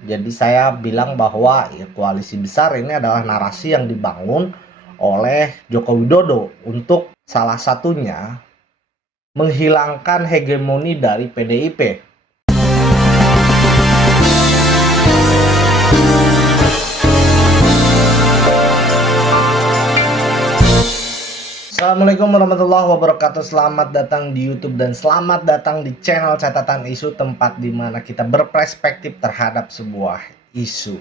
Jadi saya bilang bahwa ya, koalisi besar ini adalah narasi yang dibangun oleh Joko Widodo untuk salah satunya menghilangkan hegemoni dari PDIP. Assalamualaikum warahmatullahi wabarakatuh. Selamat datang di YouTube dan selamat datang di channel Catatan Isu, tempat di mana kita berperspektif terhadap sebuah isu.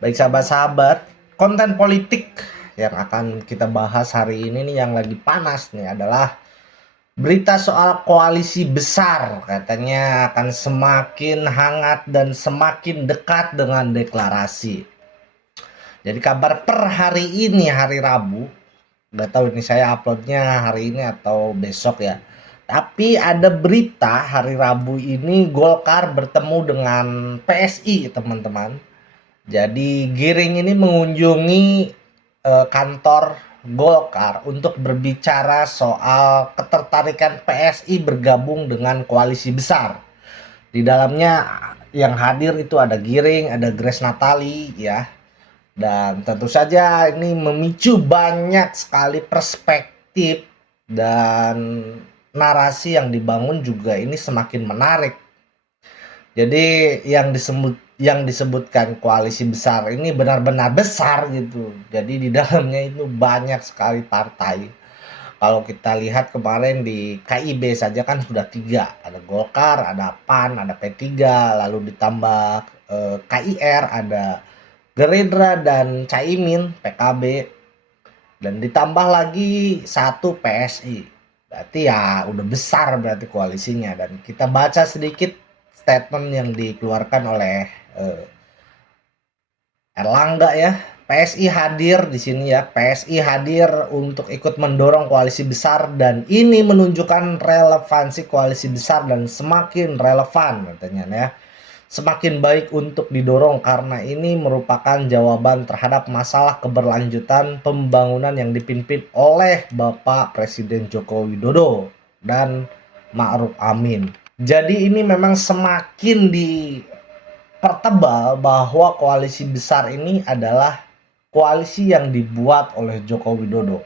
Baik sahabat-sahabat, konten politik yang akan kita bahas hari ini nih yang lagi panas nih adalah berita soal koalisi besar, katanya akan semakin hangat dan semakin dekat dengan deklarasi. Jadi kabar per hari ini, hari Rabu, nggak tahu ini saya uploadnya hari ini atau besok ya. Tapi ada berita hari Rabu ini Golkar bertemu dengan PSI, teman-teman. Jadi Giring ini mengunjungi kantor Golkar untuk berbicara soal ketertarikan PSI bergabung dengan koalisi besar. Di dalamnya yang hadir itu ada Giring, ada Grace Natali ya. Dan tentu saja ini memicu banyak sekali perspektif dan narasi yang dibangun juga ini semakin menarik. Jadi yang disebutkan koalisi besar ini benar-benar besar gitu. Jadi di dalamnya itu banyak sekali partai. Kalau kita lihat kemarin di KIB saja kan sudah 3. Ada Golkar, ada PAN, ada P3, lalu ditambah KIR, ada Gerindra dan Caimin, PKB, dan ditambah lagi 1 PSI. Berarti ya udah besar berarti koalisinya. Dan kita baca sedikit statement yang dikeluarkan oleh Erlangga ya. PSI hadir di sini ya. PSI hadir untuk ikut mendorong koalisi besar dan ini menunjukkan relevansi koalisi besar dan semakin relevan katanya ya. Semakin baik untuk didorong karena ini merupakan jawaban terhadap masalah keberlanjutan pembangunan yang dipimpin oleh Bapak Presiden Joko Widodo dan Ma'ruf Amin. Jadi ini memang semakin dipertebal bahwa koalisi besar ini adalah koalisi yang dibuat oleh Joko Widodo.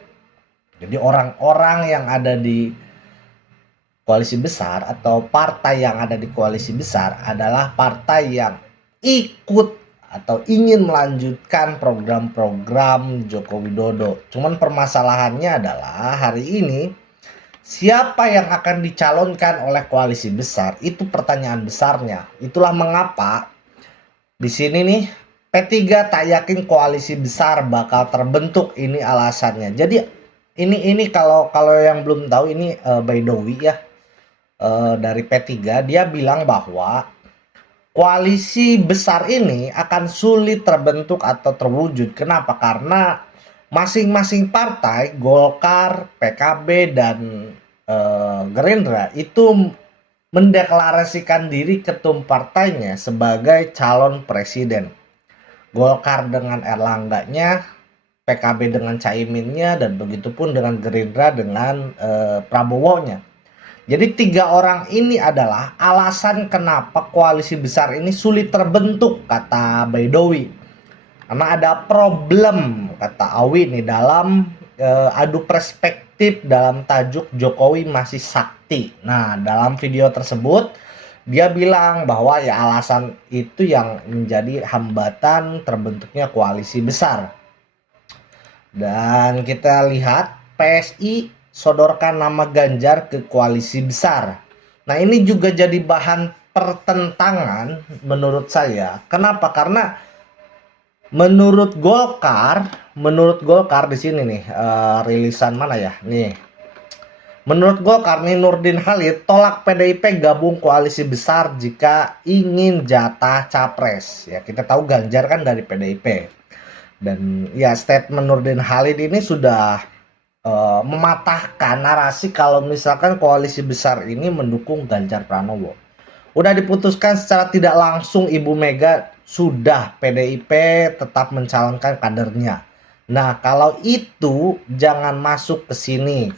Jadi orang-orang yang ada di koalisi besar atau partai yang ada di koalisi besar adalah partai yang ikut atau ingin melanjutkan program-program Joko Widodo. Cuman permasalahannya adalah hari ini siapa yang akan dicalonkan oleh koalisi besar itu pertanyaan besarnya. Itulah mengapa di sini nih P3 tak yakin koalisi besar bakal terbentuk, ini alasannya. Jadi ini kalau yang belum tahu ini Baidowi ya. Dari P3 dia bilang bahwa koalisi besar ini akan sulit terbentuk atau terwujud. Kenapa? Karena masing-masing partai Golkar, PKB dan Gerindra itu mendeklarasikan diri ketum partainya sebagai calon presiden. Golkar dengan Erlangganya, PKB dengan Caiminnya, dan begitupun dengan Gerindra dengan Prabowo-nya. Jadi 3 orang ini adalah alasan kenapa koalisi besar ini sulit terbentuk, kata Baidowi. Karena ada problem, kata Awi nih, dalam adu perspektif dalam tajuk Jokowi Masih Sakti. Nah, dalam video tersebut dia bilang bahwa ya alasan itu yang menjadi hambatan terbentuknya koalisi besar. Dan kita lihat PSI sodorkan nama Ganjar ke koalisi besar. Nah ini juga jadi bahan pertentangan menurut saya. Kenapa? Karena menurut Golkar di sini nih rilisan mana ya? Nih. Menurut Golkar nih Nurdin Halid tolak PDIP gabung koalisi besar jika ingin jatah capres. Ya kita tahu Ganjar kan dari PDIP. Dan ya statement Nurdin Halid ini sudah mematahkan narasi kalau misalkan koalisi besar ini mendukung Ganjar Pranowo. Udah diputuskan secara tidak langsung Ibu Mega sudah PDIP tetap mencalonkan kadernya. Nah, kalau itu jangan masuk ke sini.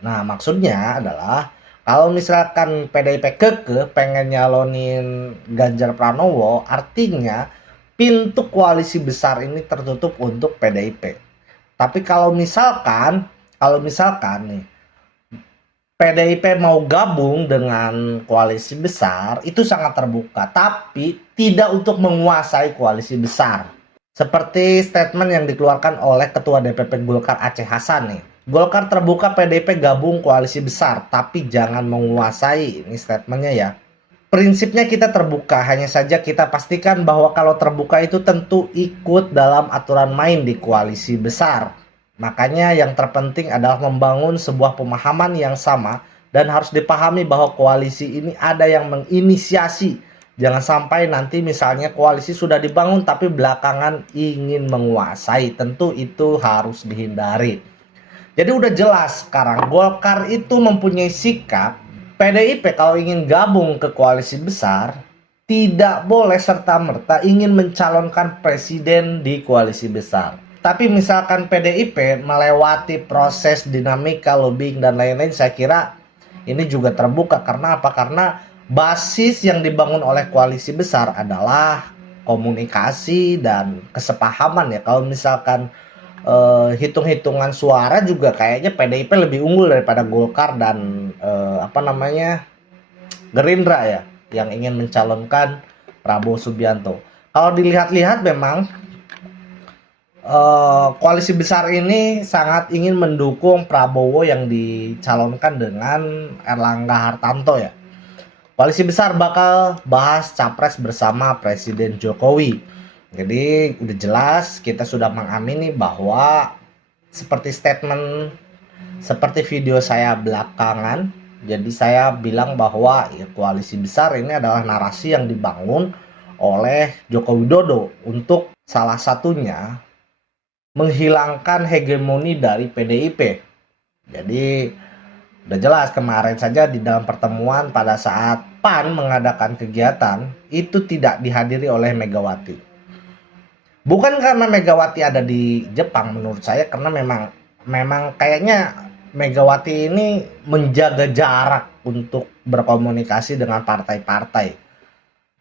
Nah, maksudnya adalah Kalau misalkan PDIP kekeh pengen nyalonin Ganjar Pranowo, artinya pintu koalisi besar ini tertutup untuk PDIP. Tapi kalau misalkan nih PDIP mau gabung dengan koalisi besar, itu sangat terbuka, tapi tidak untuk menguasai koalisi besar. Seperti statement yang dikeluarkan oleh Ketua DPP Golkar Aceh Hasan nih. Golkar terbuka PDIP gabung koalisi besar, tapi jangan menguasai. Ini statementnya ya. Prinsipnya kita terbuka, hanya saja kita pastikan bahwa kalau terbuka itu tentu ikut dalam aturan main di koalisi besar. Makanya yang terpenting adalah membangun sebuah pemahaman yang sama dan harus dipahami bahwa koalisi ini ada yang menginisiasi. Jangan sampai nanti misalnya koalisi sudah dibangun tapi belakangan ingin menguasai. Tentu itu harus dihindari. Jadi udah jelas sekarang Golkar itu mempunyai sikap PDIP kalau ingin gabung ke koalisi besar tidak boleh serta-merta ingin mencalonkan presiden di koalisi besar. Tapi misalkan PDIP melewati proses dinamika, lobbying, dan lain-lain, saya kira ini juga terbuka. Karena apa? Karena basis yang dibangun oleh koalisi besar adalah komunikasi dan kesepahaman ya. Kalau misalkan hitung-hitungan suara juga kayaknya PDIP lebih unggul daripada Golkar dan Gerindra ya, yang ingin mencalonkan Prabowo Subianto. Kalau dilihat-lihat memang koalisi besar ini sangat ingin mendukung Prabowo yang dicalonkan dengan Erlangga Hartarto ya. Koalisi besar bakal bahas capres bersama Presiden Jokowi. Jadi udah jelas kita sudah mengamini bahwa seperti statement, seperti video saya belakangan. Jadi saya bilang bahwa ya, koalisi besar ini adalah narasi yang dibangun oleh Joko Widodo untuk salah satunya menghilangkan hegemoni dari PDIP. Jadi udah jelas kemarin saja di dalam pertemuan pada saat PAN mengadakan kegiatan itu tidak dihadiri oleh Megawati. Bukan karena Megawati ada di Jepang menurut saya, karena memang kayaknya Megawati ini menjaga jarak untuk berkomunikasi dengan partai-partai.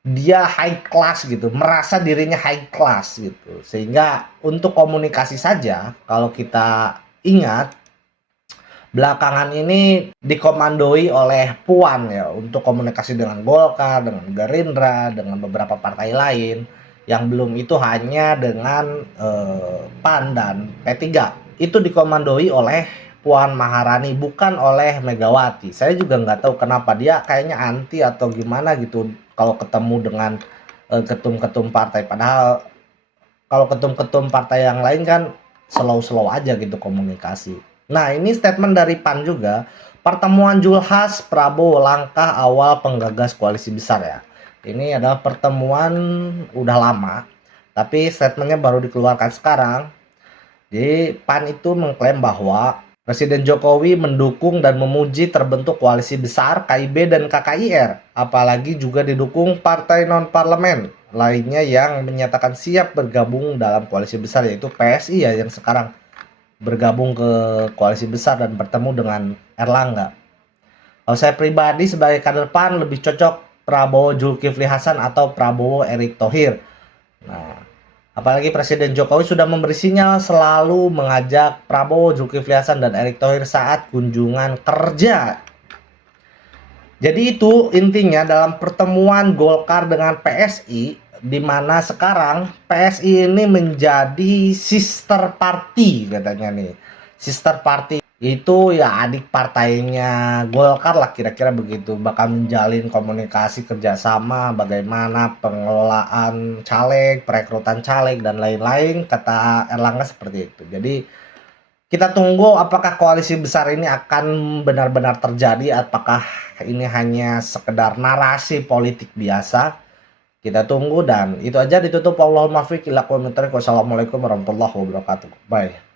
Dia high class gitu, merasa dirinya high class gitu. Sehingga untuk komunikasi saja, kalau kita ingat, belakangan ini dikomandoi oleh Puan ya, untuk komunikasi dengan Golkar, dengan Gerindra, dengan beberapa partai lain. Yang belum itu hanya dengan PAN dan P3. Itu dikomandoi oleh Puan Maharani, bukan oleh Megawati. Saya juga nggak tahu kenapa dia kayaknya anti atau gimana gitu kalau ketemu dengan ketum-ketum partai. Padahal kalau ketum-ketum partai yang lain kan slow-slow aja gitu komunikasi. Nah ini statement dari PAN juga. Pertemuan Julhas Prabowo langkah awal penggagas koalisi besar ya. Ini adalah pertemuan udah lama, tapi statementnya baru dikeluarkan sekarang. Jadi PAN itu mengklaim bahwa Presiden Jokowi mendukung dan memuji terbentuk koalisi besar KIB dan KKIR, apalagi juga didukung partai non-parlemen lainnya yang menyatakan siap bergabung dalam koalisi besar, yaitu PSI ya, yang sekarang bergabung ke koalisi besar dan bertemu dengan Erlangga. Kalau saya pribadi sebagai kader PAN lebih cocok Prabowo Zulkifli Hasan atau Prabowo Erick Thohir. Nah, apalagi Presiden Jokowi sudah memberi sinyal selalu mengajak Prabowo Zulkifli Hasan dan Erick Thohir saat kunjungan kerja. Jadi itu intinya dalam pertemuan Golkar dengan PSI, di mana sekarang PSI ini menjadi sister party katanya nih. Sister party itu ya adik partainya Golkar lah, kira-kira begitu. Bakal menjalin komunikasi kerjasama bagaimana pengelolaan caleg, perekrutan caleg dan lain-lain, kata Erlangga seperti itu. Jadi kita tunggu apakah koalisi besar ini akan benar-benar terjadi, apakah ini hanya sekedar narasi politik biasa. Kita tunggu, dan itu aja, ditutup. Wassalamualaikum warahmatullahi wabarakatuh. Bye.